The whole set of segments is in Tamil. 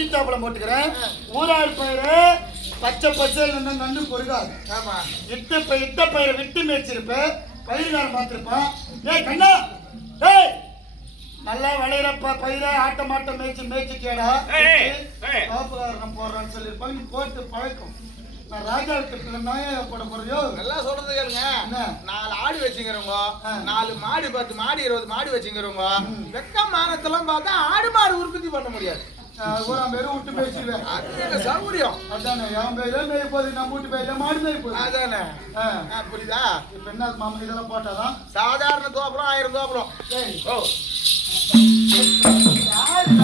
முட்டி தாப்பளம் போட்டுக்கிறேன். ஊராள் பயிரை பச்சை பச்சையில் நண்டு பொறுக்காது. ஆமா இட்ட பயிரை விட்டு மேய்ச்சிருப்பேன். பயிர்காரம் பார்த்துருப்பான். ஏய் கண்ணா, ஏய் நல்லா விளையிற பயிரை ஆட்ட மாட்ட மேய்ச்சி கேடா காப்புக்காரன் போடுறான்னு சொல்லியிருப்பாங்க. நீ போட்டு பழக்கம். நான் ராஜா கிட்ட நாய போட போறியோ? நல்லா சொல்றது கேளுங்க. 4 ஆடு வச்சுக்கிறவங்க, 4 மாடு 10 மாடு 20 மாடு வச்சுக்கிறவங்க, வெக்க மானத்தெல்லாம் பார்த்தா ஆடு மாடு உற்பத்தி பண்ண முடியாது. ஊராம் பேரும் விட்டு பேசிடுவேன். அது சௌகரியம். அதானே என் பேரே மேய போகுது, நம்ம வீட்டு பேர்ல மாடு மேய போகுது. அதானே புரியுதா? இப்ப என்ன மாமா இதெல்லாம் போட்டாதான் சாதாரண தோப்புறம் 1000 தோப்புறம்.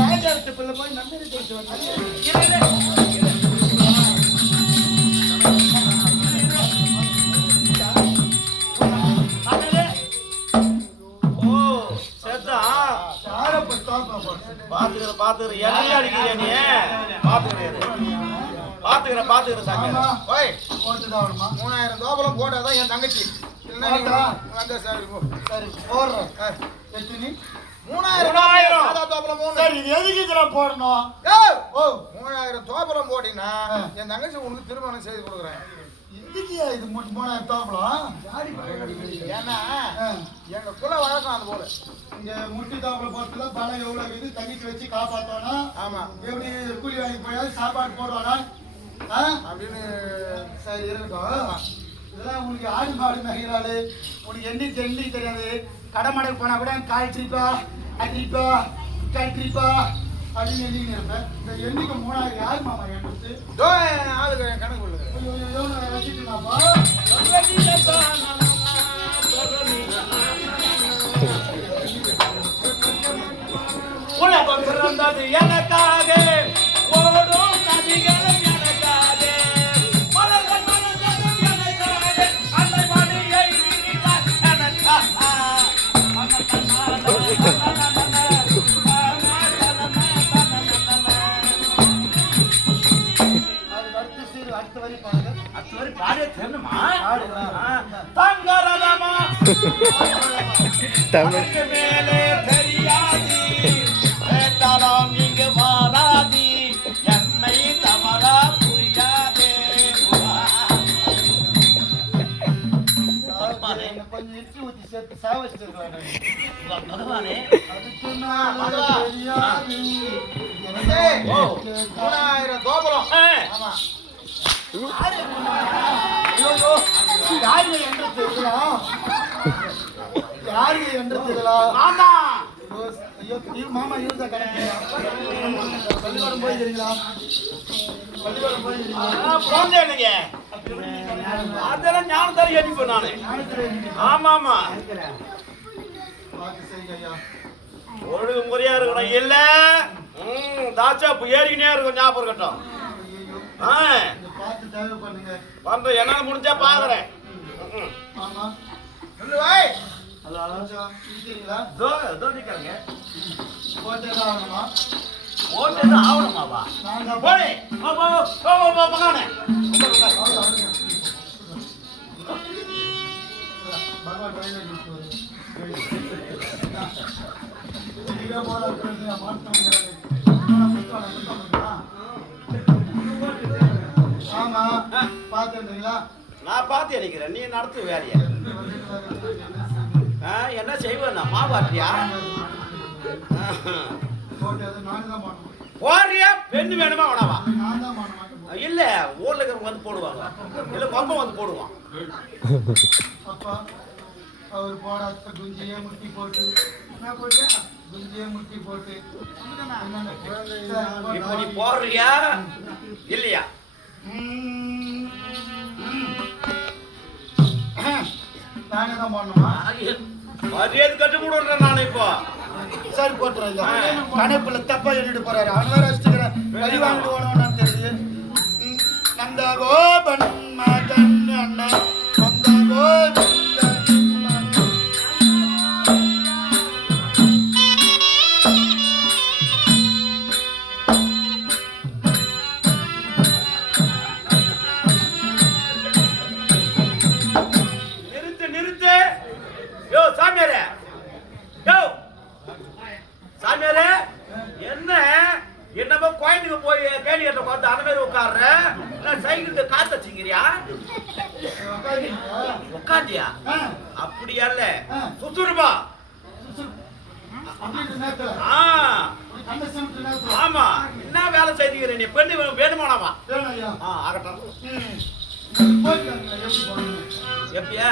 ராஜா கிட்ட பிள்ளை போய் நம்பி கொடுத்து வந்து போட்டுதான் 3000 தோப்பலம் போட்டாதான் என் தங்கச்சி. சரி போடுறேன். 3000 தோப்பலம் சரி இது எதுக்கு இதெல்லாம் போடணும்? 3000 தோப்பலம் போட்டீங்கன்னா என் தங்கச்சி உனக்கு திருமணம் செய்து கொடுக்குறேன். இதுக்கு இது 3000 தோப்பலம். ஏன்னா எங்க குல வழக்கம் அது போல. இங்க முட்டி தாப்பல போட்டுல பணம் எவ்வளவு இது தங்கிட்டு வச்சு காப்பாத்தோனா? ஆமா. எப்படி கூலி வாங்கி போயாவது சாப்பாடு போடுவானா அப்படின்னு. சரி இருக்கட்டும். இதெல்லாம் உங்களுக்கு ஆடு மாடு நகைறாளு உனக்கு எண்ணி தெரியாது. கடமடைக்கு போனா கூட கால் ட்ரிப்பா அட்ரிப்பா கல்ட்ரிப்பா அப்படின்னு எண்ணின்னு இருப்பேன். இந்த எண்ணிக்கை 3000 யாரு மாமா எண்ணுது? ஆளுக்கு கணக்கு கொள்ளுங்க. வச்சுட்டுனாப்பா உலகம் பிறந்தது எனக்காக, ஓடும் நதிகள் எனக்காக, மலர்கள் மலர்ந்ததும் எனக்காக, அந்த மணியை விரித்தார் எனக்காக. அடுத்த வரி பாருங்க. அடுத்த வரி பாடிய தெரியணுமா? தங்கரதமா தமிழுக்கு மேலே தெரியாது, வேண்டாம் இங்கு வாராதி, என்னை தவறா புரியாதே. கொஞ்சம் இட்லி ஊத்தி சேர்த்து சாவச்சிட்டு பகவானே, 3000 தோப்பலம். ஆமா. யாரு என்று தெரியலாம்? யாரு என்று தெரியலாம்? மாமா மாமா இருந்தா கிடைக்கிறீங்களா? பள்ளிக்கூடம் போயிருக்கீங்களா? பள்ளிக்கூடம் போயிருக்கீங்களா? போந்தே இல்லைங்க. அதெல்லாம் ஞானம் தர ஏற்றிப்பேன் நானு. ஆமா ஆமா, ஒழுங்கு முறையா இருக்கணும். இல்ல தாச்சா ஏறிக்கினே இருக்கும். ஞாபகம் இருக்கட்டும். பார்த்து தேவை பண்ணுங்க. பண்ற என்னால முடிஞ்சா பாக்குறேன். ஆமா சொல்லு பாய். ஹலோ இருக்கீங்களா? நிக்கிறேங்க. போட்டேதான் ஆகணுமா? ஓட்டு ஆகணுமாவா? நாங்க போனே பகவானே. ஆமா பாத்துறீங்களா? நான் பார்த்து நினைக்கிறேன். நீ நடத்து வேலைய. என்ன செய்வேன்? மாவாட்டியா போறியா? பெண்ணு வேணுமா வேணாவா? இல்ல ஊர்ல இருக்கிறவங்க வந்து போடுவாங்க, இல்ல பம்பம் வந்து போடுவான். அப்பா அவர் போடாத குஞ்சியே முட்டி போட்டு குஞ்சியே முட்டி போட்டு இப்ப நீ போடுறியா இல்லையா? நானே தான் போடணுமா? மரியாதை கட்டு போடுறேன் நான். இப்போ சரி போட்டுறேன். கணப்புல தப்பா எண்ணிட்டு போறாரு. அவன் வேற வச்சுக்கிறேன். கறி வாங்கிட்டு போனோம்னு தெரியுது. நந்த கோபன் மகன் அண்ணன் நந்த கோபன். சைக்கிள் போய் கேணியத்தை பார்த்து அந்த மாதிரி உட்காடுற சைக்கிள் காத்து வச்சுக்கிறியா உட்காந்தியா அப்படியா இல்ல சுத்துருப்பா ஆமா என்ன வேலை செய்துக்கிறேன் நீ பெண்ணு வேணுமானாமா ஆகட்டும் எப்படியா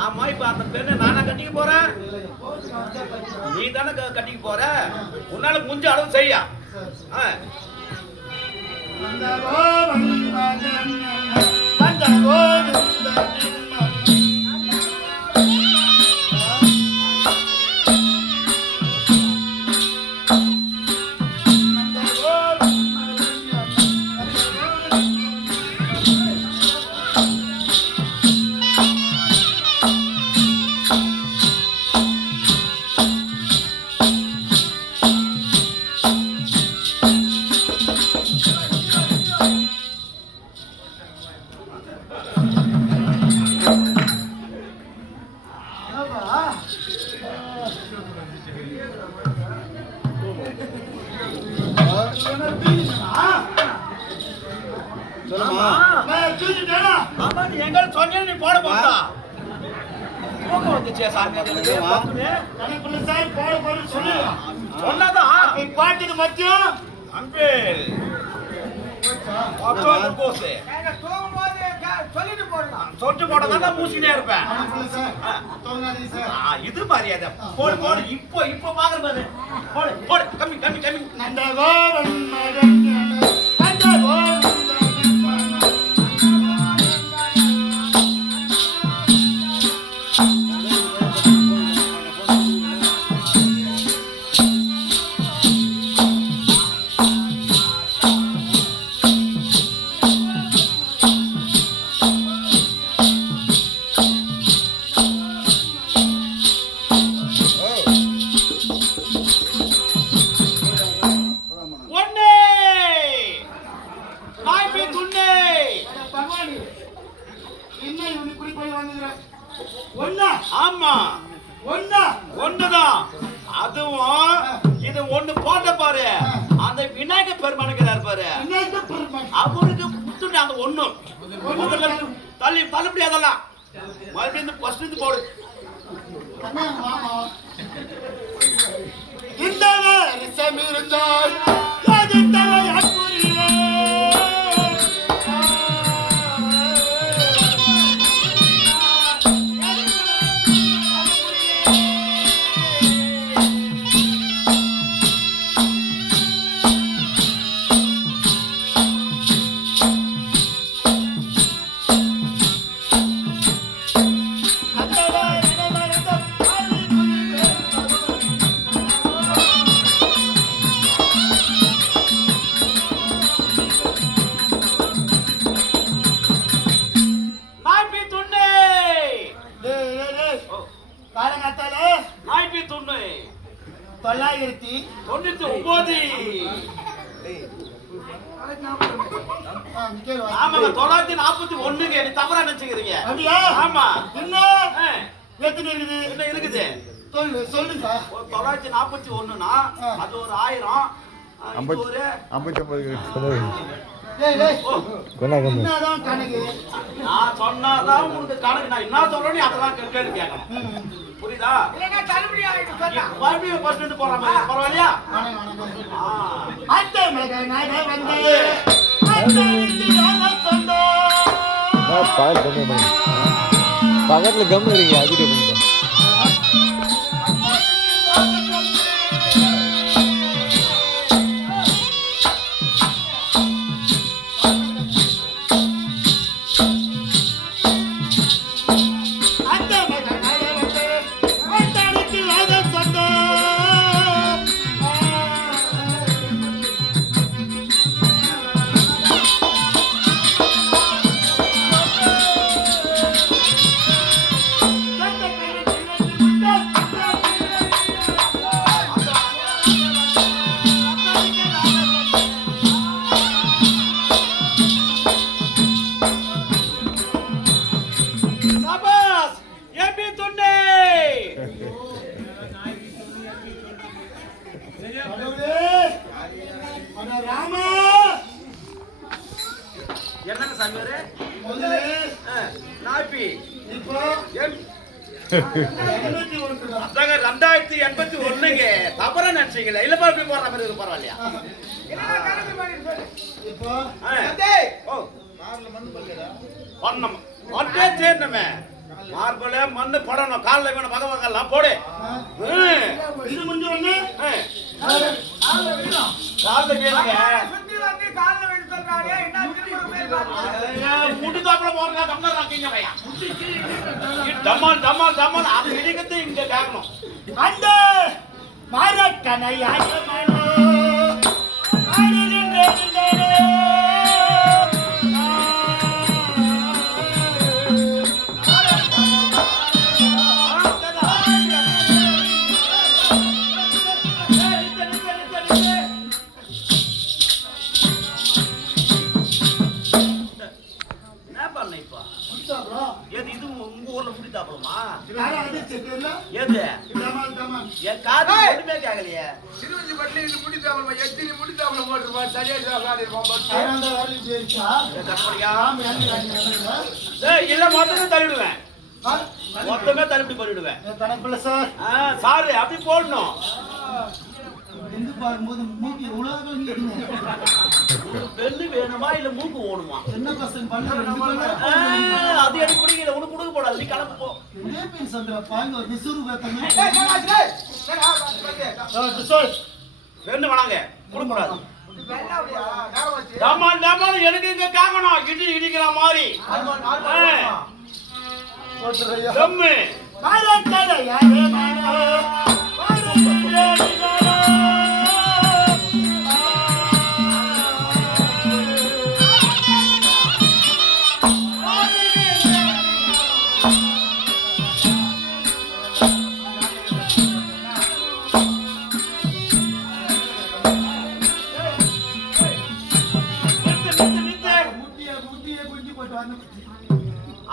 ஆமா இப்ப அந்த பெண்ணை நானா கட்டிக்க போறேன் நீ தானே கட்டிக்க போற உன்னால முடிஞ்ச அளவு செய்யா எங்க சொன்ன நீ போட போட்டா சொன்னதான் பாட்டுக்கு மத்தியம் அன்பே சொல்லிட்டு போட்டதான் மூசினே இருப்பேன் இது மரியாதை போடு போடு இப்போ இப்போ பாக்குற பாரு போடு போடு கம்மி கம்மி கம்மி ஆமா ஒண்ணுதான் அதுவும் இது ஒண்ணு போட்ட பாரு அந்த விநாயகர் பெருமானுக்கிறார் பாரு அவருக்கு புத்துண்டு அந்த ஒண்ணு தள்ளி தள்ளுபடி அதெல்லாம் மறுபடியும் இந்த ஃபர்ஸ்ட் இருந்து போடு இந்த ரிசம் இருந்தால் தவறா நினைச்சுக்கிறீங்க ஆமா என்ன எத்தனை இருக்குது என்ன இருக்குது சொல்லுங்க 941னா அது ஒரு 1000 ஒரு 59 என்னதான் கணக்கு நான் சொன்னாதான் உங்களுக்கு கணக்கு நான் என்ன சொல்றேன்னு அதெல்லாம் கேள்வி கேட்கணும் புரியுதா இல்லனா தள்ளுபடி ஆயிடுச்சு மறுபடியும் ஃபர்ஸ்ட் இருந்து போறோம் பரவாயில்லையா அந்த மகனாக வந்தே அந்த நிதியாக சொந்தோ பக்கத்துல கம்மு இருக்கீங்க அதுக்கு பண்ணிட்டோம் அந்த சாமியாரே முதல்ல நாப்பி இப்போ என் 81 தான். அதாங்க 2081ங்க தவறா நினைச்சீங்களா இல்ல பாப்பி போற மாதிரி இருக்கு பரவாயில்லையா இப்போ ஓ பண்ணணும் ஒட்டே சேர்ந்தமே மார்பல மண்ணு படணும் காலில் வேணும் பகவங்கெல்லாம் போடு இது முடிஞ்ச உடனே காலில் கேளுங்க முடி தாப்பல போறா கம்மியா ராக்கிங்க பையா டமால் டமால் டமால் அது இடிக்கத்தை இங்க கேட்கணும் அந்த மாரக்கனை ஆயமானோ ஏது இது உங்க ஊர்ல முடி தாப்பலமா யாரா அது தெரியல ஏது டமால் டமால் என் காது ஒண்ணுமே கேட்கலையே திருவஞ்சி பட்டி இது முடித்தாவல எத்தினி முடித்தாவல போட்டுருப்பா சரியா சாப்பாடு இருப்போம் ஆனந்த வாரி ஜெயிச்சா கற்பனையா ஆம் யானி ராஜி ஏய் இல்ல மொத்தமே தள்ளிடுவேன் மொத்தமே தள்ளிட்டு பண்ணிடுவேன் கணக்குல சார் சாரு அப்படி போடணும் எந்த பாரும்போது மூக்கி உலகம் பெண்ணு வேணுமா இல்ல மூக்கு ஓணுமா என்ன பசங்க பண்ண அது எனக்கு பிடிக்கல உனக்கு கொடுக்க போடாது நீ கிளம்பு போ பேன் சந்திர பாங்க ஒரு விசுறு வேத்தங்க சொல் பெண்ணு வேணாங்க கொடுக்க கூடாது டமால் டமால் எனக்கு இங்க கேட்கணும் இடி இடிக்கிற மாதிரி போட்டுறையா செம்மு மாரக்கனை ஆயமானோ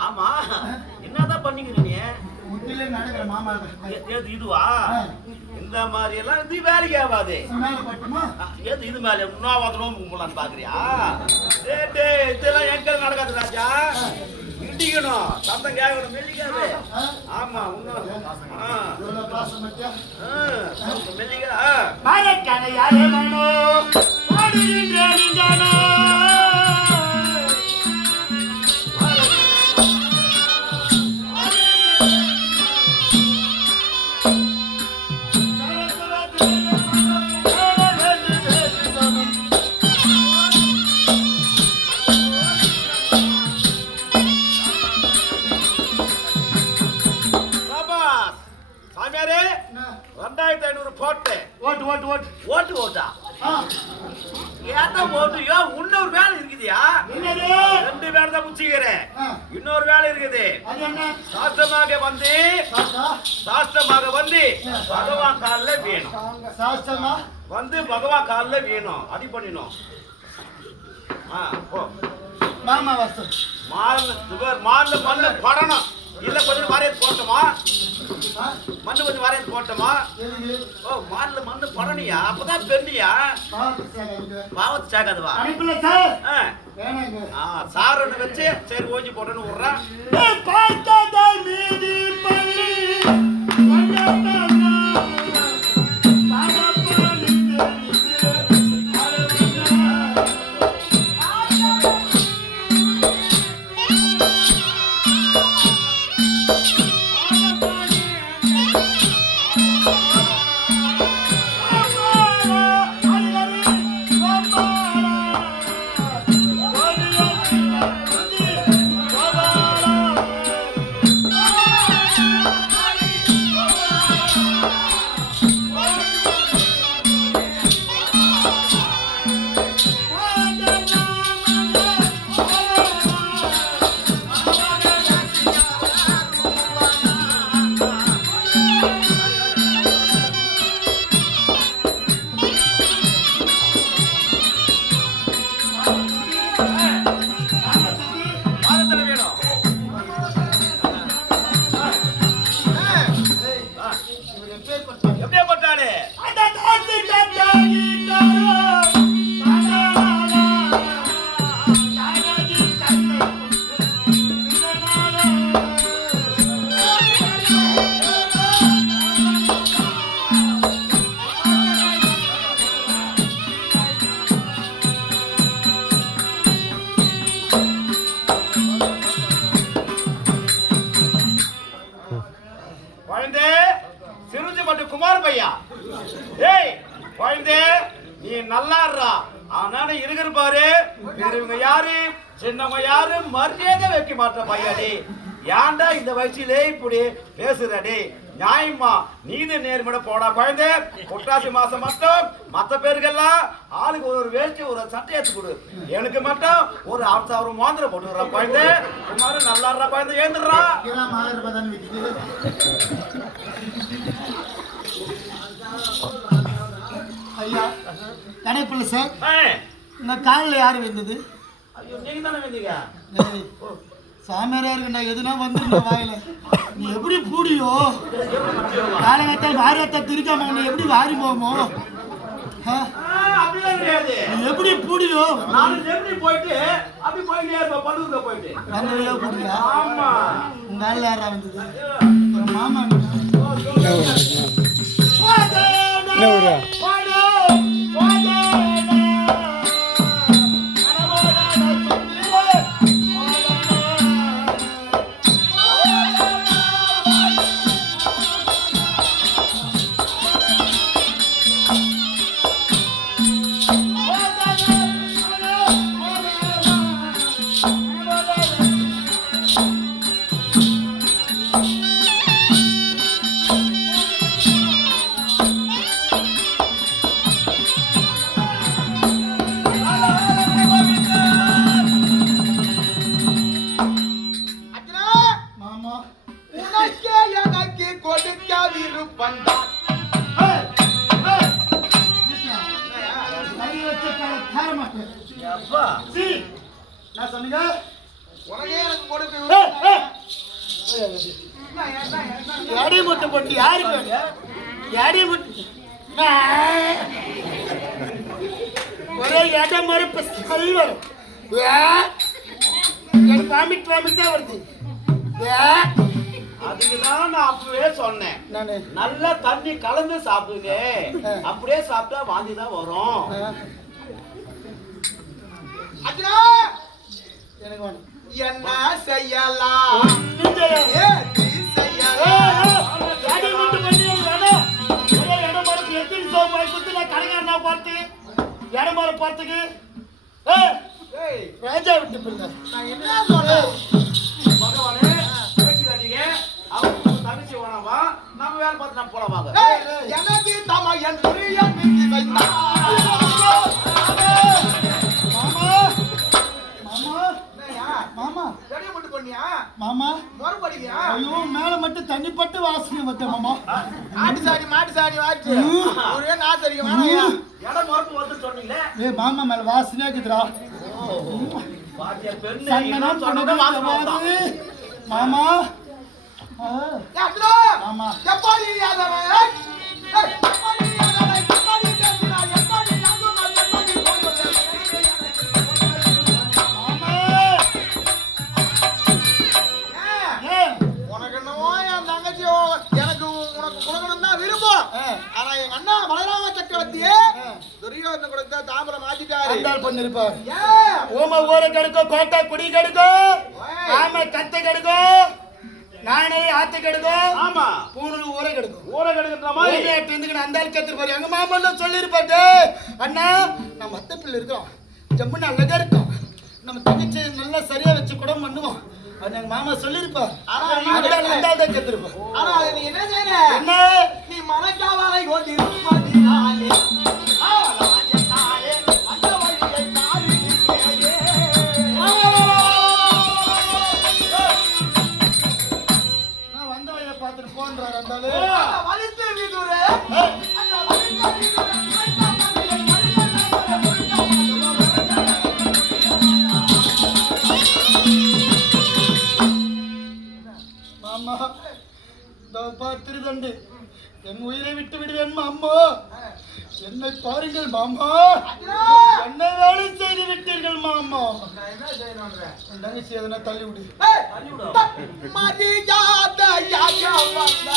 ஆமா என்னதான் பண்ணீங்க நீ முட்டில நடக்கிற மாமா ஏது இதுவா இந்த மாதிரி எல்லாம் இது வேலைக்கு ஆகாது மேல பட்டுமா ஏது இது மேல இன்னும் வந்து நோம்பு கும்பலான்னு பாக்குறியா டே இதெல்லாம் எங்க நடக்காது ராஜா இடிக்கணும் சத்தம் கேட்கணும் மெல்லிக்காது ஆமா இன்னும் இவ்வளவு பாசம் மத்தியா மெல்லிக்கா மாரக்கனை ஆயமானோ பாடுகின்றேன் சாமியாரே 2500 போட்டு ஓட்டு ஓட்டு ஓட்டு ஓட்டு ஓட்டா ஆ ஏதா ஓட்டு இன்னொரு வேலை இருக்குதியா என்னது 2 வேலை தான் முடிச்சுக்கிறேன் ஆ இன்னொரு வேலை இருக்குது அது என்ன சாஸ்திரமாக வந்து சாஸ்தா சாஸ்திரமாக வந்து பகவான் காலில் வேணும் சாஸ்தமா வந்து பகவான் காலில் வேணும் அடி பண்ணிடணும் போ மாமா வாஸ்து மாறல மண்ணு படணும் இல்ல கொஞ்சம் வரையது போட்டோமா மண்ணு கொஞ்சம் வரையது போட்டோமா எதுக்கு ஓ மாறல மண்ணு படணியா அப்பதான் பெண்ணியா பாவத்து சேகரிங்க பாவத்து சாக்காதுவா அனுப்பல சார் ஆ வேணாங்க சார் ஒன்று வச்சு சரி ஓஞ்சி போட்டோன்னு விட்றேன் பார்த்தா மீதி பள்ளி யாரு சின்னவங்க யாரு மரியாதை வைக்க மாட்ட பையடி. ஏன்டா இந்த வயசுலே இப்படி பேசுறடி? நியாயமா நீதி நேர்மையோட போடா குழந்தை. புட்டாசி மாசம் மட்டும் மத்த பேருக்கெல்லாம் ஆளுக்கு ஒரு வேஷ்டி ஒரு சட்டை எடுத்து கொடு. எனக்கு மட்டும் ஒரு 1000 மோந்திரம் போட்டுடுறா குழந்தை. குமாரு நல்லா இருடா குழந்தை, ஏந்துடுறா. இதெல்லாம் 1000 ரூபாய் தானே விக்குது. ஐயா கணேப்பிள்ளை சார், இந்த காலில் யார் வந்தது? ஐயோ நீங்க தானே வந்தீங்க. சாமியாரா இருக்குண்டா, எதுனா வந்துருந்த வாயில. நீ எப்படி பூடியோ காலகத்தால் வாரியத்தை திருக்காம உன்னை எப்படி வாரி போமோ? அப்படிலாம் கிடையாது. நீ எப்படி பூடியோ நான் எப்படி போயிட்டு அப்படி போயிட்டே இருப்பேன் பல்லூர்ல போயிட்டு. அந்த வழியா பூடியா? ஆமா. உங்க காலில் யாரா வந்தது? ஒரு மாமா. என்ன ஊரா? நான் சொன்னீங்க உனக்கே எனக்கு கொடுக்க எடை மட்டும் போட்டு யாருக்கு எடை மட்டும் ஒரே இடம் மறுப்பு சரி வரும். எனக்கு வாமிட் வாமிட் தான் வருது. அதுக்குதான் நான் அப்பவே சொன்னேன், நானு நல்லா தண்ணி கலந்து சாப்பிடுங்க. அப்படியே சாப்பிட்டா வாந்தி தான் வரும். எனக்கு வேணும். என்ன செய்யலாம்? ராஜா விட்டு போயிருங்க. நான் என்ன சொல்றேன்? பகவானே பேச்சுக்காதீங்க. அவங்க தங்கச்சி வேணாமா, நம்ம வேலை பார்த்து நம்ம போலாம் வாங்க. எனக்கு தமா என் புரிய நீக்கி வைத்தா. மாமா ரெடி மட்டும் பண்ணியா? மாமா மறுபடியா? ஐயோ மேல மட்டும் தண்ணி பட்டு வாசனை வந்த மாமா. மாட்டு சாணி வாச்சு ஒரே நாத்தரிக்க வேணாயா? இடம் மறப்பு வந்து சொன்னீங்களே. ஏய் மாமா மேல வாசனையா இருக்குதுடா. பாத்தியா பெண்ணு சந்தனம் இன்னும் சொன்னது வாசனை வருதா? மாமா யாத்ரா மாமா எப்பாடி யாதவே? எப்பாடி யாதவே? எப்பாடி பேசுறா? எப்பாடி யாதுமா? எப்பாடி போடுற? உனக்கு என்னவோ என் தங்கச்சி எனக்கு உனக்கு கொடுக்கணும் தான் விருப்பம். ஆனா எங்க அண்ணா பலராம சக்கரவர்த்தியே துரியோதன கொடுத்த தாம்பரம் மாத்திட்டாரு. அந்தாள் பொண்ணு இருப்பார். ஏன் ஓம ஊர கடுக்கோ கோட்டை குடி கடுக்கோ ஆம கத்தை கடுக்கோ நானே ஆத்து கடுக்கோ ஆமா பூணூல் ஊர கடுக்கோ ஊரை கெடுக்கிற மாதிரி ஓமையாட்டு இருந்துக்கு அந்தாள் கத்துட்டு பாரு. எங்க மாமா தான் சொல்லியிருப்பாரு, அண்ணா நம்ம மத்த பிள்ளை இருக்கிறோம் ஜம்முன்னு அழகா இருக்கும், நம்ம தங்கச்சி நல்லா சரியா வச்சு கூட பண்ணுவோம். அது எங்க மாமா சொல்லியிருப்பார். அந்தாள் தான் கத்துருப்போம். ஆனா நீ என்ன செய்யற? என்ன நீ மனக்காவலை கொண்டிருப்பதினாலே அந்த வழியை தாரி நான் வந்த வழியை பார்த்துட்டு போன்றார் அந்தாள். வலித்து விதுரே அந்த மாமா திருதண்டு என் உயிரை விட்டு விடுவேன் மாமா. என்னை பாருங்கள் மாமா, என்ன வேலை செய்து விட்டீர்கள் மாமா. என்ன செய்யணும்ன்ற என் தங்கச்சி எதனா தள்ளி விடு. மரியாத யாக வந்த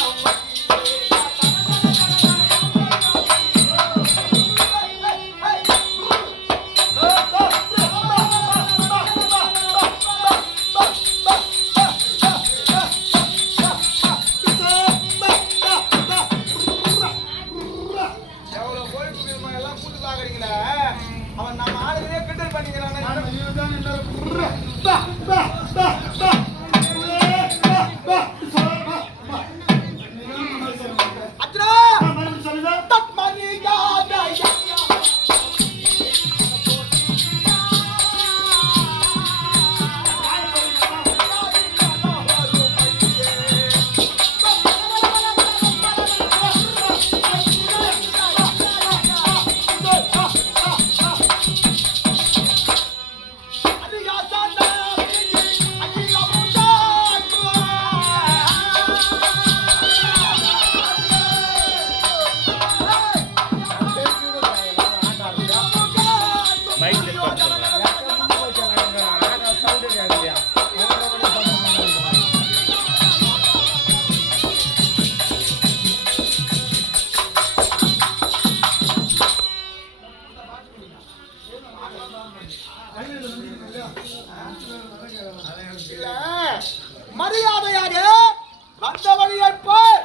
இதுதான் என்னோட பா பா பா பா அச்சரா மறுபடியும் சொல்லுங்க. தட் மணி யாதா மரியாதையாக வந்த வழியை போய்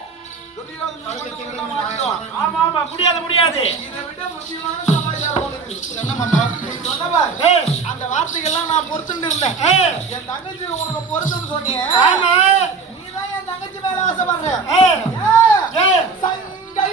ஆமா ஆமா முடியாது முடியாது. இதை விட முக்கியமான சமாச்சாரம் ஒண்ணு இருக்கு. என்ன மாமா? சொன்னவா? ஏய், அந்த வார்த்தைகள்லாம் நான் பொறுத்துட்டு இருந்தேன். ஏய், என் தங்கச்சி உனக்கு பொறுத்துன்னு சொன்னியே. ஆமா. நீதான் என் தங்கச்சி மேல ஆசைப்படுற. ஏய், ஏய், சங்கை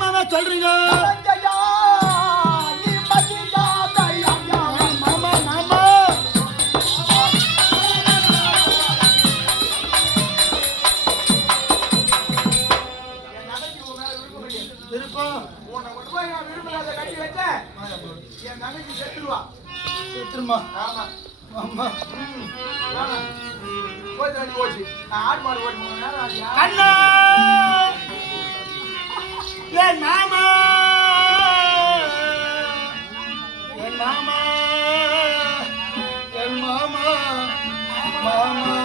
மன்னன் சொல்றீங்க மாமா மாமா விருப்பம் உன்னை கொண்டு போய் நான் விரும்புறத கட்டி வச்சேன் என் தங்கச்சி செத்துருவா. சுத்தமா ஆமா மாமா போய் தண்ணி போச்சு. நான் ஆடு மாடு ஓட்டி 3 நேரம் ஆடியா? கண்ணா என் மாமா என் மாமா என் மாமா மாமா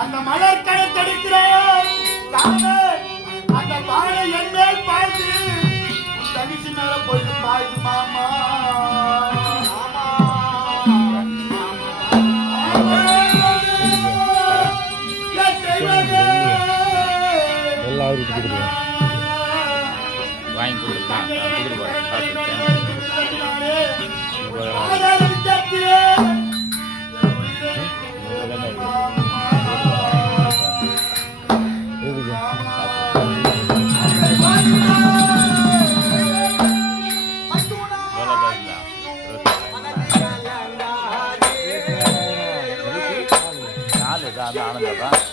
அந்த மலர் கடத்தடிக்கிறேன் அந்த பானை என் மேல் பாய்ந்து தனிச்சு மேல போயிட்டு பாயுது மாமா வாங்கி கொடுக்கலாம் மன்னன் நான் தான் ஆனந்தாப்பா